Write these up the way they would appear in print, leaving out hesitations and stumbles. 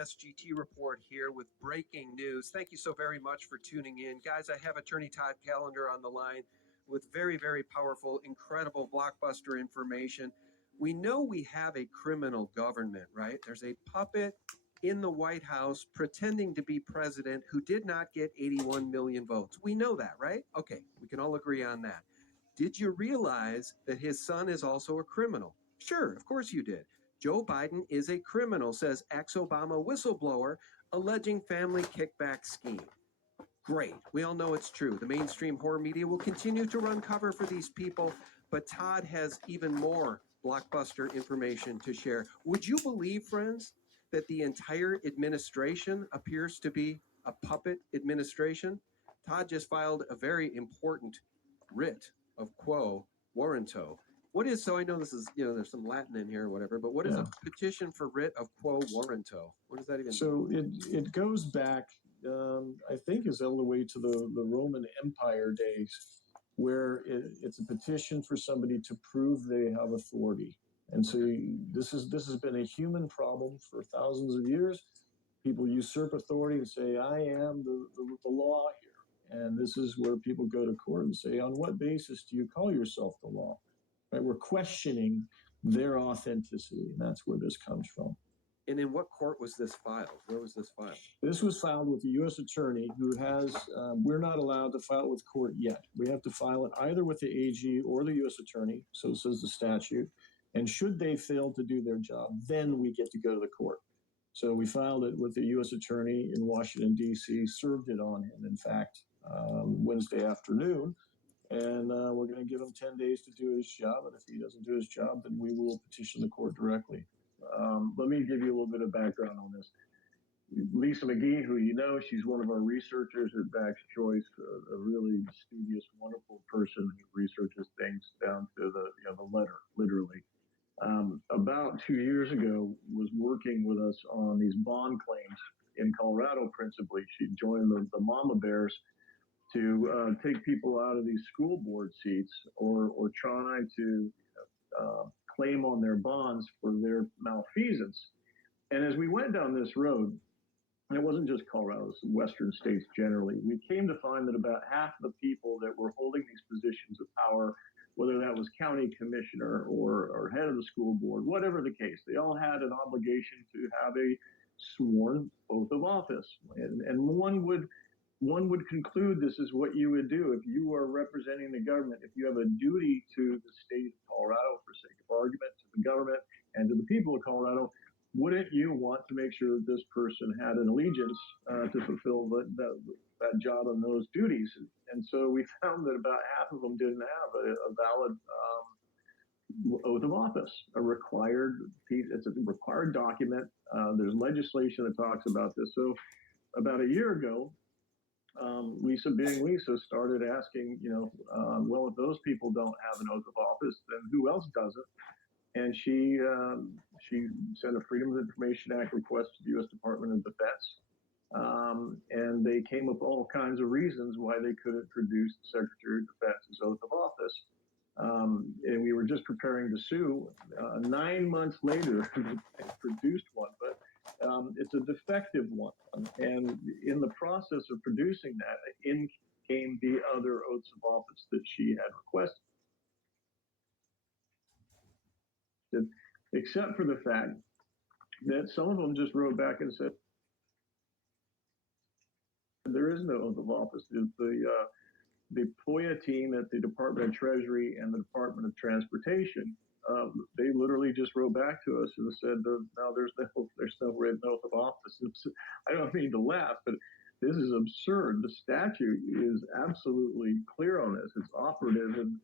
SGT Report here with breaking news. Thank you so very much for tuning in. Guys, I have Attorney Todd Callender on the line with very, very powerful, incredible blockbuster information. We know we have a criminal government, right? There's a puppet in the White House pretending to be president who did not get 81 million votes. We know that, right? Okay, we can all agree on that. Did you realize that his son is also a criminal? Sure, of course you did. Joe Biden is a criminal, says ex-Obama whistleblower, alleging family kickback scheme. Great. We all know it's true. The mainstream horror media will continue to run cover for these people, but Todd has even more blockbuster information to share. Would you believe, friends, that the entire administration appears to be a puppet administration? Todd just filed a very important writ of quo warranto. What is, so I know this is, there's some Latin in here or whatever, but what is a petition for writ of quo warranto? What does that even mean? So it goes back, I think, is all the way to the Roman Empire days, where it's a petition for somebody to prove they have authority. And so this has been a human problem for thousands of years. People usurp authority and say, I am the law here. And this is where people go to court and say, on what basis do you call yourself the law? Right? We're questioning their authenticity, and that's where this comes from. And in what court was this filed? Where was this filed? This was filed with the U.S. attorney who has, we're not allowed to file with court yet. We have to file it either with the AG or the U.S. attorney, so says the statute. And should they fail to do their job, then we get to go to the court. So we filed it with the U.S. attorney in Washington, D.C., served it on him, in fact, Wednesday afternoon. And we're going to give him 10 days to do his job. And if he doesn't do his job, then we will petition the court directly. Let me give you a little bit of background on this. Lisa McGee, who you know, she's one of our researchers at Back's Choice, a really studious, wonderful person who researches things down to the letter, literally. About 2 years ago, was working with us on these bond claims in Colorado, principally. She joined the Mama Bears to take people out of these school board seats or try to claim on their bonds for their malfeasance. And as we went down this road, and it wasn't just Colorado, it was Western states generally, we came to find that about half of the people that were holding these positions of power, whether that was county commissioner or head of the school board, whatever the case, they all had an obligation to have a sworn oath of office. And one would conclude this is what you would do if you are representing the government, if you have a duty to the state of Colorado, for sake of argument, to the government and to the people of Colorado. Wouldn't you want to make sure that this person had an allegiance to fulfill that job and those duties? And so we found that about half of them didn't have a valid oath of office, a required piece. It's a required document. There's legislation that talks about this. So about a year ago, Lisa, being Lisa, started asking, well, if those people don't have an oath of office, then who else doesn't? And she sent a Freedom of Information Act request to the U.S. Department of Defense. And they came up with all kinds of reasons why they couldn't produce the Secretary of Defense's oath of office. And we were just preparing to sue. 9 months later, they produced one, but it's a defective one. And in the process of producing that, in came the other oaths of office that she had requested. Except for the fact that some of them just wrote back and said, there is no oath of office. The Foia team at the Department of Treasury and the Department of Transportation, they literally just wrote back to us and said, no, there's no written oath of office. I don't mean to laugh, but this is absurd. The statute is absolutely clear on this. It's operative and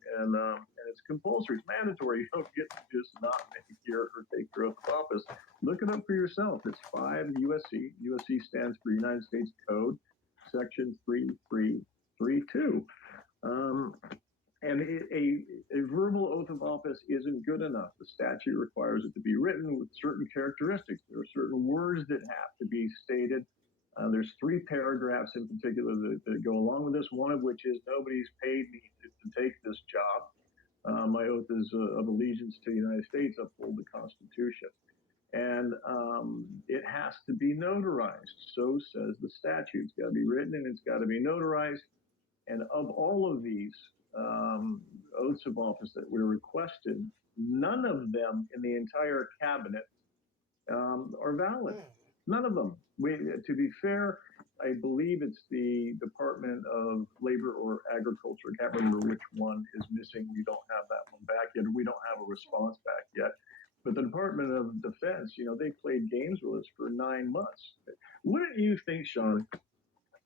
it's compulsory. It's mandatory. You don't get to just not make your or take your oath of office. Look it up for yourself. It's 5 USC. USC stands for United States Code, Section 3332. And a verbal oath of office isn't good enough. The statute requires it to be written with certain characteristics. There are certain words that have to be stated. There's 3 paragraphs in particular that go along with this, one of which is nobody's paid me to take this job. My oath is of allegiance to the United States, uphold the Constitution. and it has to be notarized. So says the statute. It's got to be written and it's got to be notarized. And of all of these oaths of office that were requested, none of them in the entire cabinet are valid. None of them. To be fair, I believe it's the Department of Labor or Agriculture. I can't remember which one is missing. We don't have that one back yet. We don't have a response back yet. But the Department of Defense, they played games with us for 9 months. Wouldn't you think, Sean,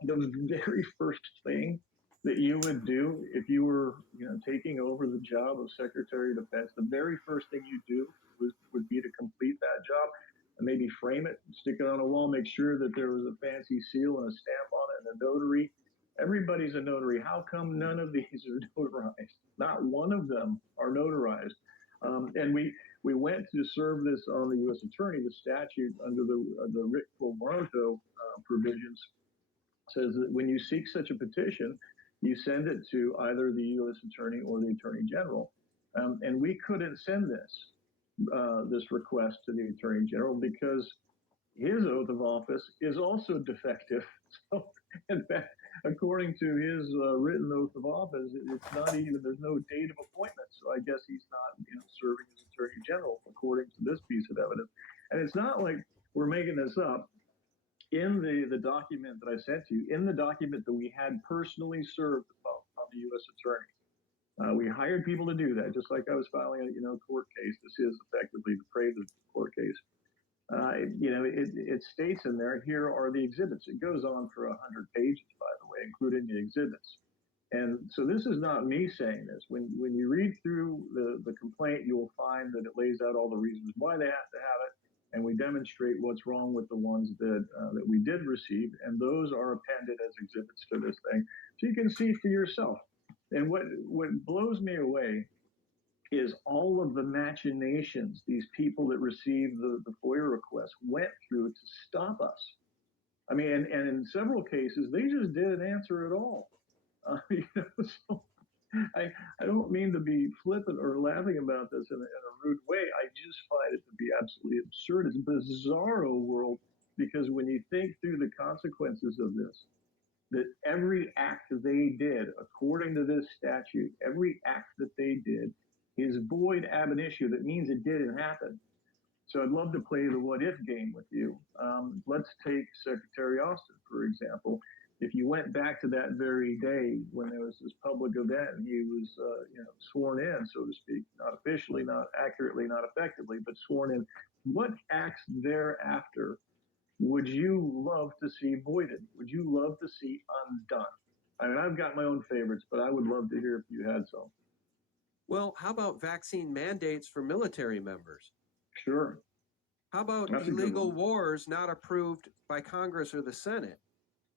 the very first thing that you would do if you were, taking over the job of Secretary of Defense, the very first thing you do would be to complete that job and maybe frame it, stick it on a wall, make sure that there was a fancy seal and a stamp on it and a notary. Everybody's a notary. How come none of these are notarized? Not one of them are notarized. And we went to serve this on the U.S. Attorney. The statute under the Writ Quo Warranto provisions says that when you seek such a petition, you send it to either the U.S. Attorney or the Attorney General. And we couldn't send this request to the Attorney General because his oath of office is also defective. So, in fact, according to his written oath of office, it's not even, there's no date of appointment. So I guess he's not serving as Attorney General according to this piece of evidence. And it's not like we're making this up. In the document that I sent you, in the document that we had personally served on the U.S. Attorney, we hired people to do that, just like I was filing a court case. This is effectively the TREASON court case. It states in there, here are the exhibits. It goes on for 100 pages, by the way, including the exhibits. And so this is not me saying this. When you read through the complaint, you will find that it lays out all the reasons why they have to have it. And we demonstrate what's wrong with the ones that we did receive, and those are appended as exhibits to this thing, so you can see for yourself. And what blows me away is all of the machinations these people that received the FOIA request went through to stop us. I mean, and in several cases, they just didn't answer at all. So I don't mean to be flippant or laughing about this in a rude way. I just find it to be absolutely absurd. It's a bizarro world, because when you think through the consequences of this, that every act they did, according to this statute, every act that they did is void ab initio. That means it didn't happen. So I'd love to play the what if game with you. Let's take Secretary Austin, for example. If you went back to that very day when there was this public event and he was sworn in, so to speak, not officially, not accurately, not effectively, but sworn in, what acts thereafter would you love to see voided? Would you love to see undone? I mean, I've got my own favorites, but I would love to hear if you had some. Well, how about vaccine mandates for military members? Sure. How about illegal wars not approved by Congress or the Senate?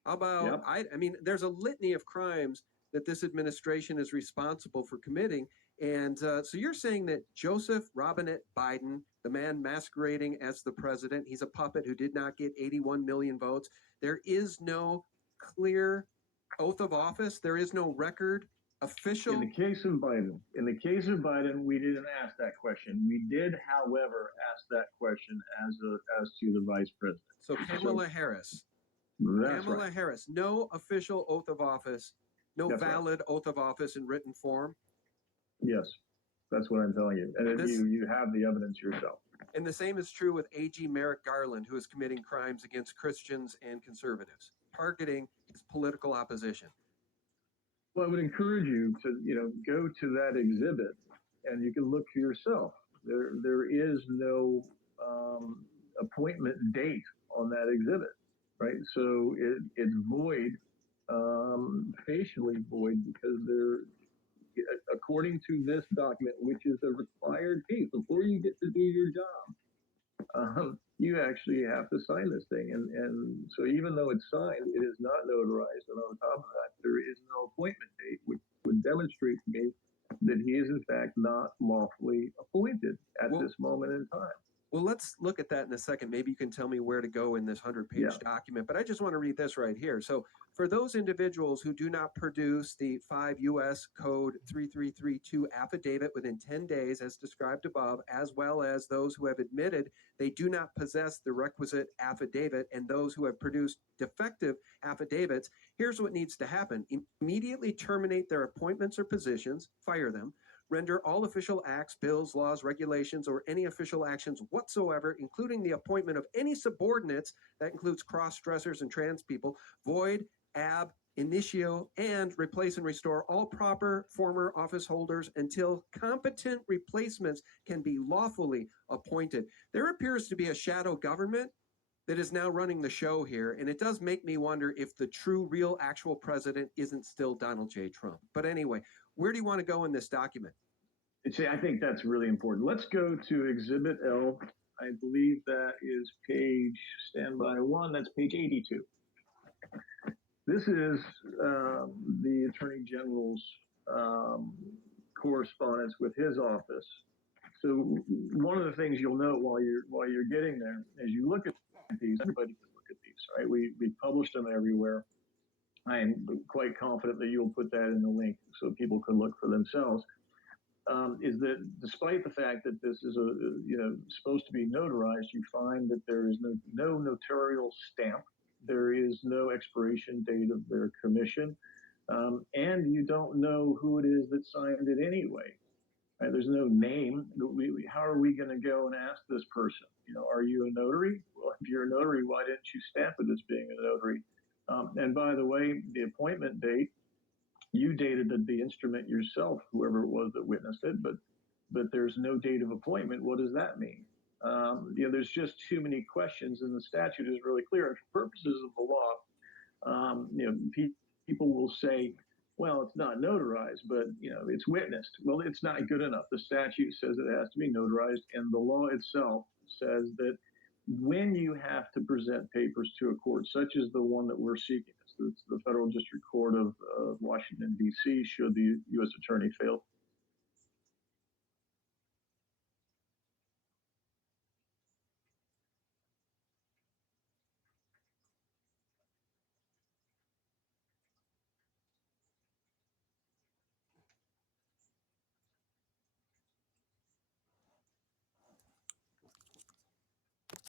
How about, I mean, there's a litany of crimes that this administration is responsible for committing. And so you're saying that Joseph Robinette Biden, the man masquerading as the president, he's a puppet who did not get 81 million votes. There is no clear oath of office. There is no record official. In the case of Biden, we didn't ask that question. We did, however, ask that question as to the vice president. So Kamala Harris. Kamala Harris, no official oath of office, no valid oath of office in written form. Yes, that's what I'm telling you. And you have the evidence yourself. And the same is true with AG Merrick Garland, who is committing crimes against Christians and conservatives, targeting his political opposition. Well, I would encourage you to, go to that exhibit and you can look for yourself. There is no appointment date on that exhibit. Right, so it's void, facially void, because according to this document, which is a required piece, before you get to do your job, you actually have to sign this thing. And so even though it's signed, it is not notarized. And on top of that, there is no appointment date, which would demonstrate to me that he is in fact not lawfully appointed at this moment in time. Well, let's look at that in a second. Maybe you can tell me where to go in this 100-page document, but I just want to read this right here. So for those individuals who do not produce the 5 U.S. Code 3332 affidavit within 10 days as described above, as well as those who have admitted they do not possess the requisite affidavit and those who have produced defective affidavits, here's what needs to happen. Immediately terminate their appointments or positions, fire them, render all official acts, bills, laws, regulations, or any official actions whatsoever, including the appointment of any subordinates, that includes cross-dressers and trans people, void, ab initio, and replace and restore all proper former office holders until competent replacements can be lawfully appointed. There appears to be a shadow government that is now running the show here, and it does make me wonder if the true, real, actual president isn't still Donald J. Trump. But anyway, where do you want to go in this document? See, I think that's really important. Let's go to Exhibit L. I believe that is page, standby 1, that's page 82. This is the Attorney General's correspondence with his office. So one of the things you'll note while you're getting there, as you look at these, everybody can look at these, right? We publish them everywhere. I am quite confident that you'll put that in the link so people can look for themselves. Is that despite the fact that this is supposed to be notarized, you find that there is no notarial stamp, there is no expiration date of their commission, and you don't know who it is that signed it anyway. Right? There's no name. How are we going to go and ask this person? Are you a notary? Well, if you're a notary, why didn't you stamp it as being a notary? And by the way, the appointment date, you dated the instrument yourself, whoever it was that witnessed it, but there's no date of appointment. What does that mean? There's just too many questions, and the statute is really clear. And for purposes of the law, people will say, well, it's not notarized, but it's witnessed. Well, it's not good enough. The statute says it has to be notarized, and the law itself says that when you have to present papers to a court, such as the one that we're seeking, it's the Federal District Court of Washington, D.C., should the U.S. Attorney fail